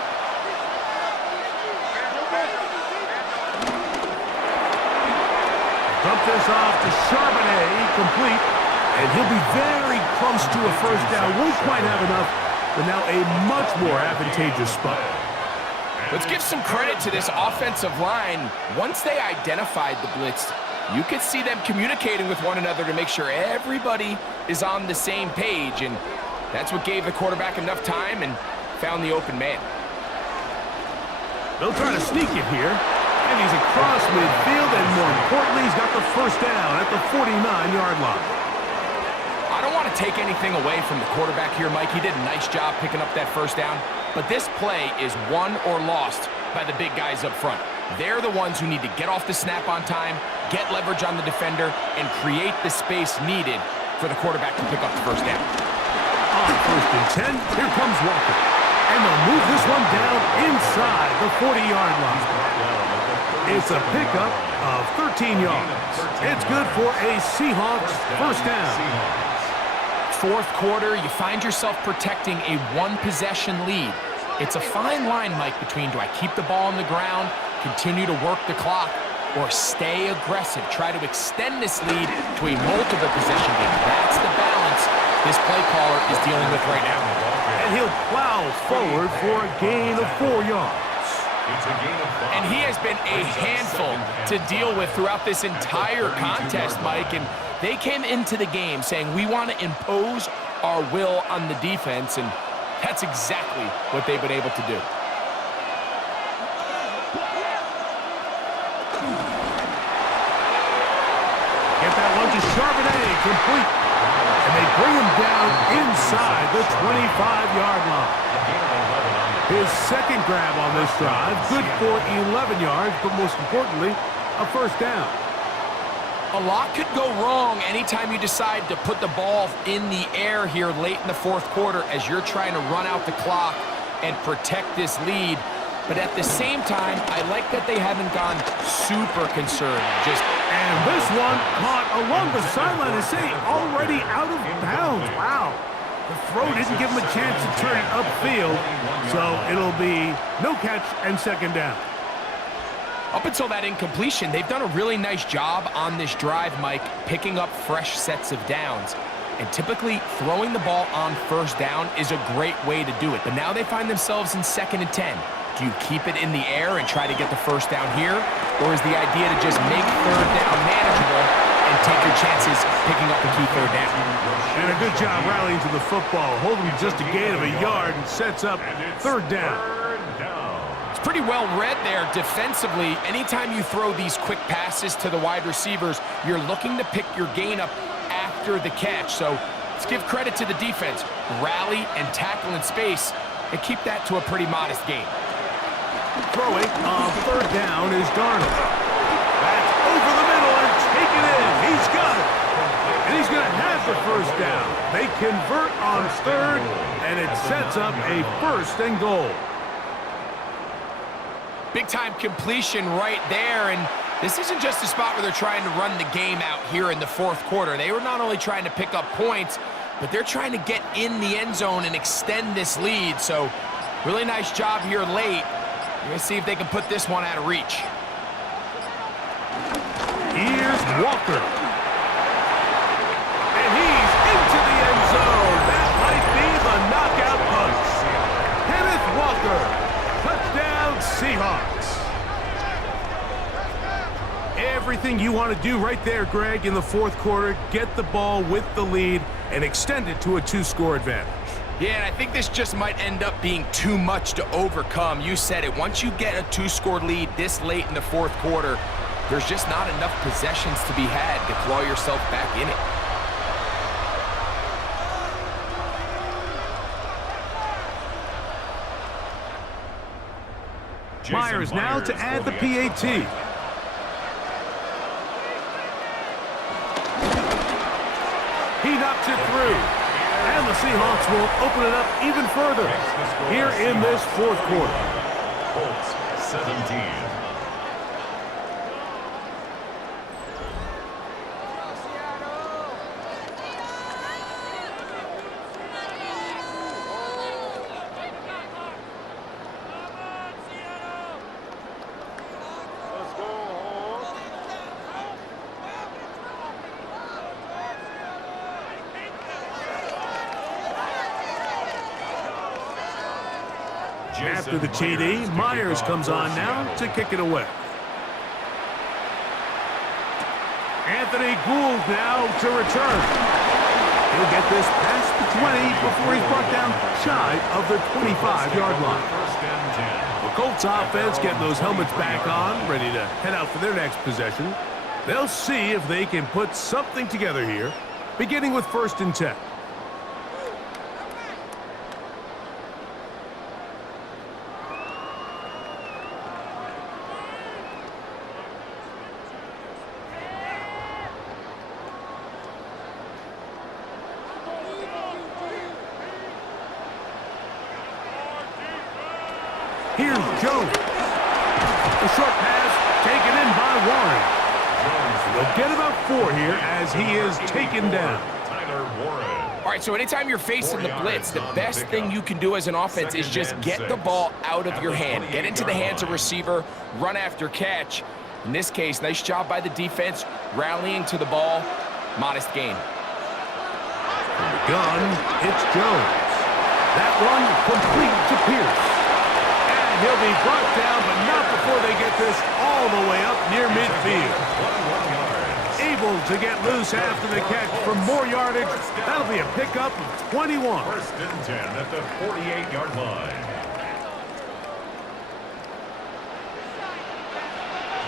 Dump this off to Charbonnet, complete, and he'll be very close to a first down. Won't quite have enough, but now a much more advantageous spot. Let's give some credit to this offensive line. Once they identified the blitz, you could see them communicating with one another to make sure everybody is on the same page, and that's what gave the quarterback enough time and found the open man. They'll try to sneak it here, and he's across midfield, and more importantly, he's got the first down at the 49-yard line. I don't want to take anything away from the quarterback here, Mike. He did a nice job picking up that first down, but this play is won or lost by the big guys up front. They're the ones who need to get off the snap on time, get leverage on the defender, and create the space needed for the quarterback to pick up the first down. On 1st and 10, here comes Walker. And they'll move this one down inside the 40-yard line. It's a pickup of 13 yards. It's good for a Seahawks first down. Fourth quarter, you find yourself protecting a one-possession lead. It's a fine line, Mike, between do I keep the ball on the ground, continue to work the clock, or stay aggressive, try to extend this lead to a multiple possession game. That's the balance this play caller is dealing with right now. And he'll plow forward for a gain of 4 yards. It's a gain of 5. And he has been a handful to deal with throughout this entire contest, Mike. And they came into the game saying, we want to impose our will on the defense, and that's exactly what they've been able to do. Get that one to Charbonnet, complete. And they bring him down inside the 25-yard line. His second grab on this drive, good for 11 yards, but most importantly, a first down. A lot could go wrong anytime you decide to put the ball in the air here late in the fourth quarter as you're trying to run out the clock and protect this lead. But at the same time, I like that they haven't gone super conservative. And this one caught along the sideline, and say already out of bounds. Wow. The throw didn't give him a chance to turn it upfield, so it'll be no catch and second down. Up until that incompletion, they've done a really nice job on this drive, Mike, picking up fresh sets of downs. And typically, throwing the ball on first down is a great way to do it. But now they find themselves in 2nd and 10. Do you keep it in the air and try to get the first down here? Or is the idea to just make third down manageable and take your chances picking up the key third down? And a good job rallying to the football, holding just a gain of a yard and sets up third down. It's pretty well read there defensively. Anytime you throw these quick passes to the wide receivers, you're looking to pick your gain up after the catch. So let's give credit to the defense. Rally and tackle in space and keep that to a pretty modest gain. Throwing on third down is Darnold. That's over the middle and taken in. He's got it. And he's going to have the first down. They convert on third, and it sets up a 1st and goal. Big-time completion right there, and this isn't just a spot where they're trying to run the game out here in the fourth quarter. They were not only trying to pick up points, but they're trying to get in the end zone and extend this lead. So really nice job here late. We're going to see if they can put this one out of reach. Here's Walker. And he's into the end zone. That might be the knockout punch. Kenneth Walker. Touchdown, Seahawks. Everything you want to do right there, Greg, in the fourth quarter. Get the ball with the lead and extend it to a 2-score advantage. Yeah, and I think this just might end up being too much to overcome. You said it. Once you get a 2-score lead this late in the fourth quarter, there's just not enough possessions to be had to claw yourself back in it. Myers now to add the PAT. He knocks it through. And the Seahawks will open it up even further here in this fourth quarter. Colts 17. After the TD, Myers comes on now to kick it away. Anthony Gould now to return. He'll get this past the 20 before he's brought down shy of the 25-yard line. The Colts offense getting those helmets back on, ready to head out for their next possession. They'll see if they can put something together here, beginning with 1st and 10. Here's Jones. A short pass taken in by Warren. They'll get about 4 here as he is taken down. All right, so anytime you're facing the blitz, the best thing you can do as an offense is just get the ball out of your hand. Get into the hands of receiver, run after catch. In this case, nice job by the defense, rallying to the ball. Modest gain. From the gun, it's Jones. That one complete to Pierce. He'll be brought down, but not before they get this all the way up near midfield. Able to get loose after the catch for more yardage. That'll be a pickup of 21. 1st and 10 at the 48-yard line.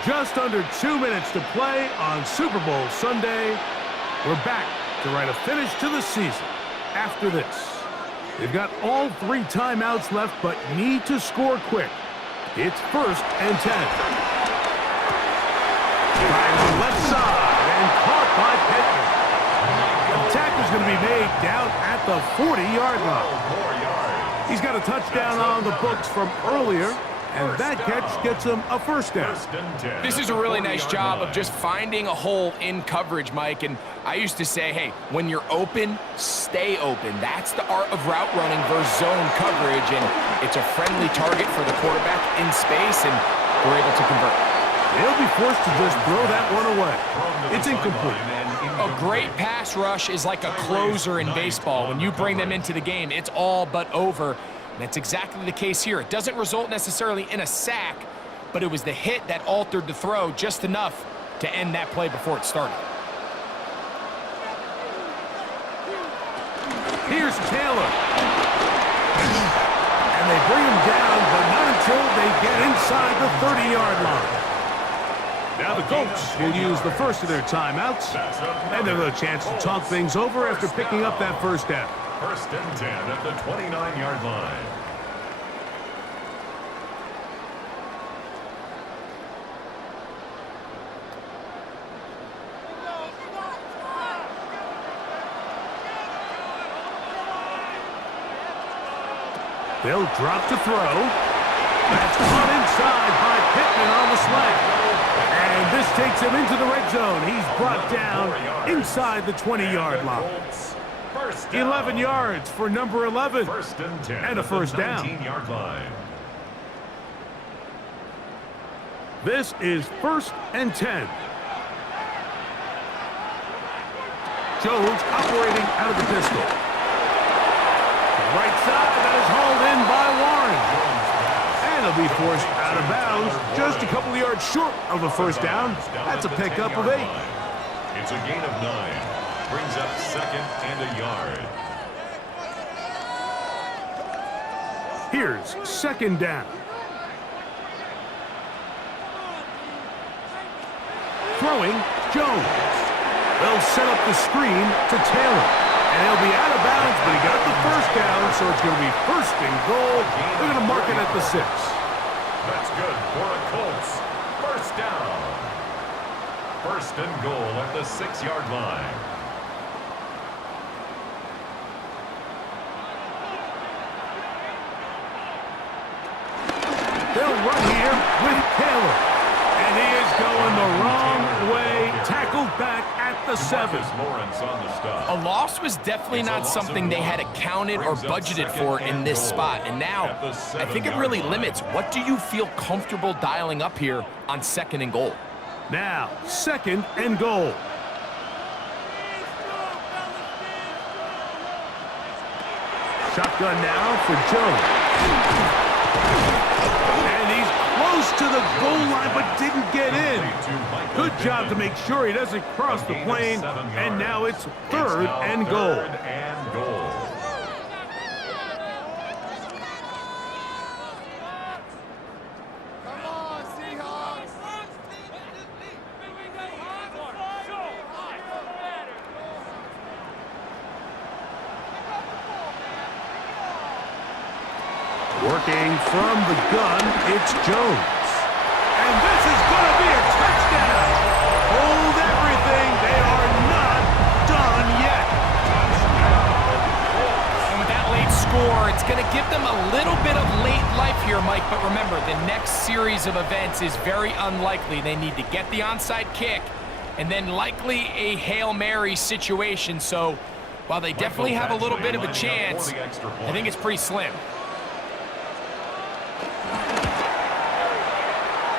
Just under 2 minutes to play on Super Bowl Sunday. We're back to write a finish to the season after this. They've got all 3 timeouts left, but need to score quick. It's 1st and 10. Trying on the left side and caught by Pittman. The tackle's going to be made down at the 40-yard line. He's got a touchdown on the books from earlier, and that catch gets him a 1st down. This is a really nice job of just finding a hole in coverage, Mike. And I used to say, hey, when you're open, stay open. That's the art of route running versus zone coverage, and it's a friendly target for the quarterback in space, and we're able to convert. They'll be forced to just throw that one away. It's incomplete. A great pass rush is like a closer in baseball. When you bring them into the game, it's all but over. And that's exactly the case here. It doesn't result necessarily in a sack, but it was the hit that altered the throw just enough to end that play before it started. Here's Taylor. And they bring him down, but not until they get inside the 30-yard line. Now the Colts will use the first of their timeouts, and they'll have a chance to talk things over after picking up that 1st down. 1st and 10 at the 29-yard line. They'll drop to throw. That's caught inside by Pittman on the slant. And this takes him into the red zone. He's brought down inside the 20-yard line. 11 yards for number 11. 1st and 10 and a 1st down. 19-yard line. This is 1st and 10. Jones operating out of the pistol. Right side, that is hauled in by Warren. And he'll be forced out of bounds just a couple of yards short of a 1st down. That's a pickup of 8. It's a gain of 9. Brings up 2nd and a yard. Here's second down. Throwing, Jones. They'll set up the screen to Taylor. And he'll be out of bounds, but he got the first down, so it's going to be first and goal. They're going to mark it at the 6. That's good for a Colts. First down. First and goal at the 6-yard line. They'll run here with Taylor. And he is going the wrong way. Tackled back at the 7. A loss was definitely not something they had accounted or budgeted for in this spot. And now, I think it really limits. What do you feel comfortable dialing up here on second and goal? Now, second and goal. Shotgun now for Jones. And he's close to the goal line, but didn't get in. Good job to make sure he doesn't cross the plane. And now it's third and goal. Come on, Seahawks. Working from the gun, it's Jones. And this is going to be a touchdown. Hold everything. They are not done yet. And with that late score, it's going to give them a little bit of late life here, Mike. But remember, the next series of events is very unlikely. They need to get the onside kick and then likely a Hail Mary situation. So while they definitely have a little bit of a chance, I think it's pretty slim.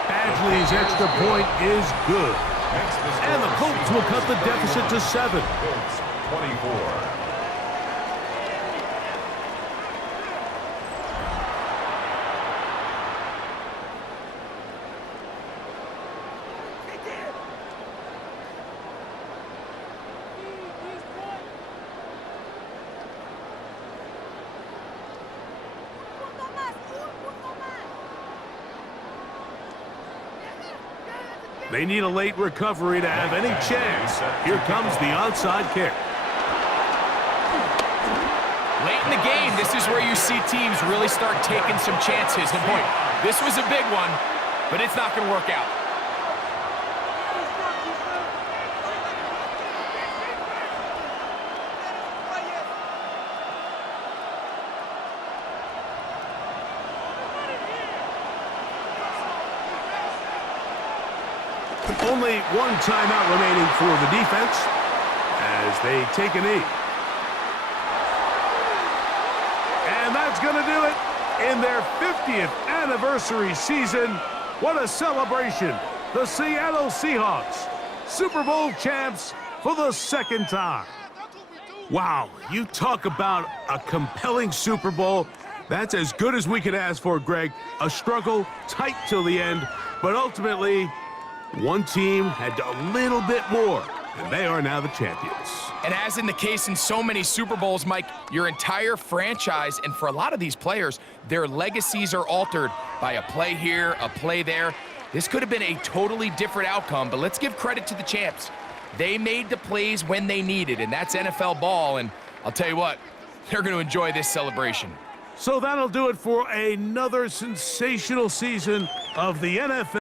Badgley's extra point is good. And the Colts will cut the deficit to 7. Colts 24. They need a late recovery to have any chance. Here comes the onside kick. Late in the game, this is where you see teams really start taking some chances. And boy, this was a big one, but it's not going to work out. Only one timeout remaining for the defense as they take a knee. And that's going to do it in their 50th anniversary season. What a celebration. The Seattle Seahawks, Super Bowl champs for the second time. Wow, you talk about a compelling Super Bowl. That's as good as we could ask for, Greg. A struggle, tight till the end, but ultimately one team had a little bit more, and they are now the champions. And as in the case in so many Super Bowls, Mike, your entire franchise, and for a lot of these players, their legacies are altered by a play here, a play there. This could have been a totally different outcome, but let's give credit to the champs. They made the plays when they needed, and that's NFL ball, and I'll tell you what, they're going to enjoy this celebration. So that'll do it for another sensational season of the NFL.